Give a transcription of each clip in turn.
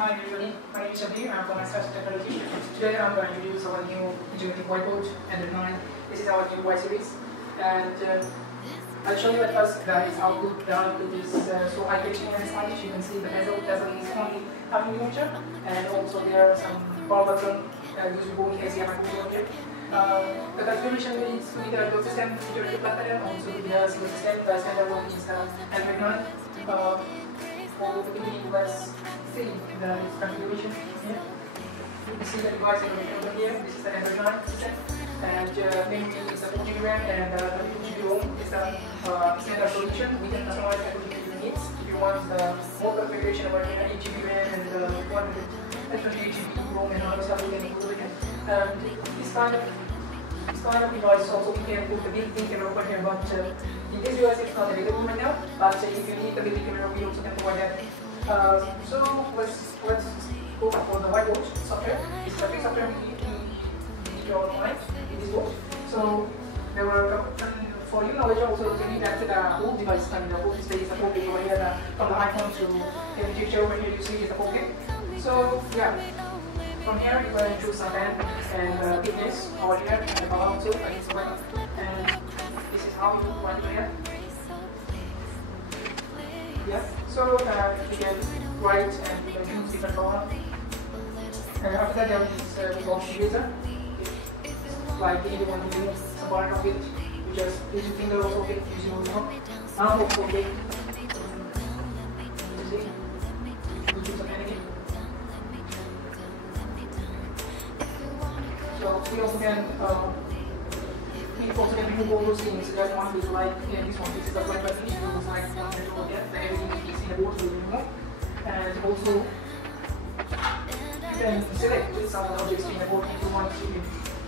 Hi everybody, my name is Abhi. I'm from Astouch Android. Today I'm going to introduce our new intuitive whiteboard Android 9. This is our new white series, and I'll show you at first guys how good the output is. So eye-catching and stylish. You can see the bezel is only half a millimeter, and also there are some power button usable in case you have a computer here. The configuration is with the dual system intuitive platform, also with the single system. The standard one is Android 9. Let's see the configuration here. You can see the device over here. This is the Android 9 system, and mainly is the 4 GB RAM and the 32 GB ROM is the standard solution. We can customize according to your needs. If you want the more configuration over here, 8 GB RAM and 128 GB ROM and other stuff, you can include it. This kind of device also we can put the big camera over here, but in this device it's not available right now. But if you need the big camera, we also can provide that. So let's go for the whiteboard software. This is the free software we need to online in this board. So there were for your knowledge also, you need that the whole device, the whole display is the 4K over here. From the iPhone to the picture over here, you see is the 4K. So yeah. From here, you can choose a band and thickness over here, and the color also, and this is how you want to do it. Yeah, so you can write and you can choose different color. And after that, there is the box eraser. Like if you want to do some part of it, you just use your finger also, okay, use your arm also, okay. You see? You choose a pen again. So we also can remove all those things. That one is like this one. This is the flat button. It looks like one over here. Everything is in the board will remove. And also you can select some objects in the board if you want to.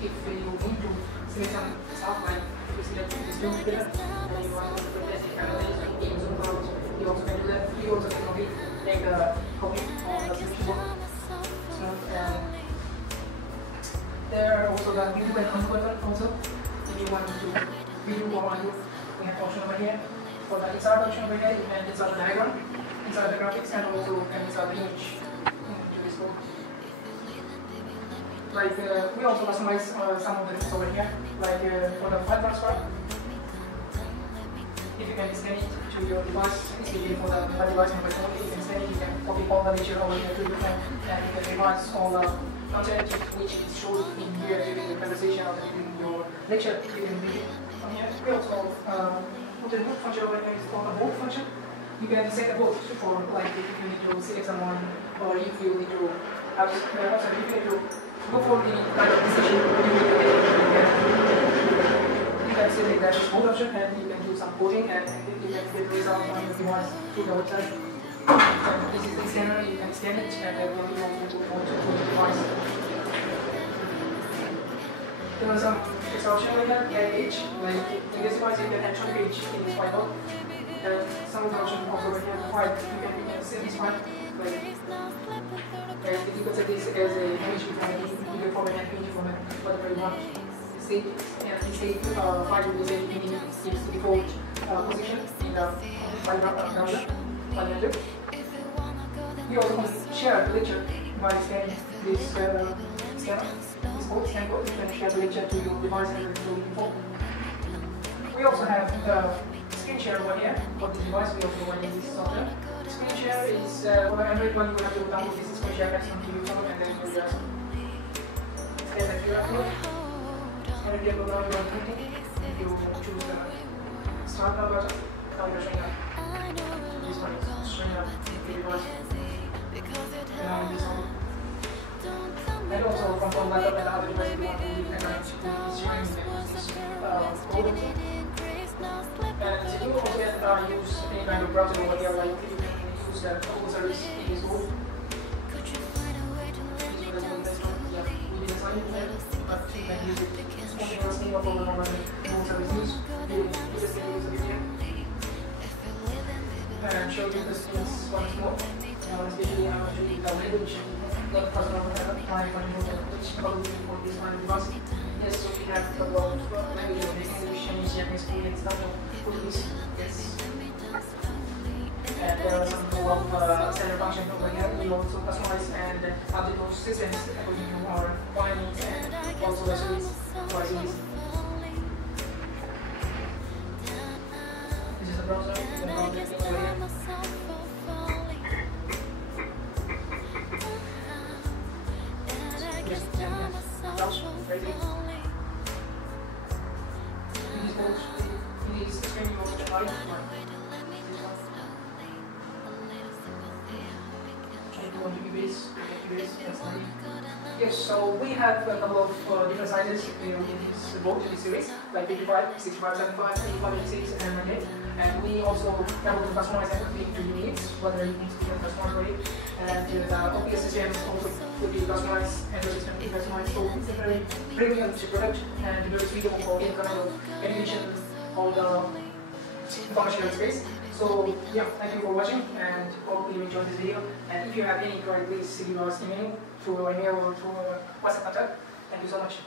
If you need to select some stuff like you select this film together, and you want to put this in the games or clouds, you also can do that. You also can make a copy on the selection board. So there are also the video and audio button also. If you want to video or audio, we have option over here. For the insert option over here, you can insert the diagram, insert the graphics, and also can insert the image into this board. Like we also customize some of the things over here, like for the file transfer. If you can scan it to your device, it's easy for the device number 20. You can scan it, you can copy all the picture over here to your phone, and you can revise all the content which is shown in here during the conversation or during your lecture. You can read it from here. We also put the boot function over here. It's called a boot function. You can set a boot for like if you need to select someone or if you need to have if you need to go for any kind of decision. You can select that boot option and you can do some coding and you can get the result on your device through the website. This is the scanner, you can scan it and then you can also go to the device. There are some options like that, page, like in this device you can add one page in this whiteboard. Some of the options also over here, white, you can set this one, like, if you could set this as a image format, you can format and page format, whatever you want. State, and you say file will say meaning is the default position in the file browser. You also can share the lecture by scanning this scanner, this code, scan code. You can share the lecture to your device and to your phone. We also have the screen share over here for the device. We also want this software. Screen share is for the Android one. You have to download this screen share apps onto your phone and then you just scan the QR code. And if you go down your meeting, if you choose the start now button, now you're showing up. This one is showing up the device. And now this one. And also from the laptop and other devices, you want to leave and sharing this code. And you also can use any kind of browser over here, like you can use the local service in this code. Yeah, we didn't sign it yet, but you can use it. Only the name of all the normal service use. You just can use the video. And show you the skills once more. Especially the language. Not because of the time when you can which probably for this one device. Yes, so we have a lot of language of English, Chinese, Japanese, Korean, stuff of Portuguese. Yes. and there are some standard functions over here. We also customize and update those systems according to our requirements and also recipes for recipes. This is the browser. You can browse it over here. Yes, and browse right here. In this screen you also can write. Yes, so we have a couple of different sizes in this board, in this series, like 55, 65, 75, 85, 86, and 98. And we also able to customize everything to your needs, whether you need to be customized for it. And the OPS system also could be customized, and the system is customized. So it's a very premium product and very suitable for any kind of animation or the functional space. So yeah, thank you for watching and hope you enjoyed this video. And if you have any query, please give us email through our email or through our WhatsApp contact. Thank you so much.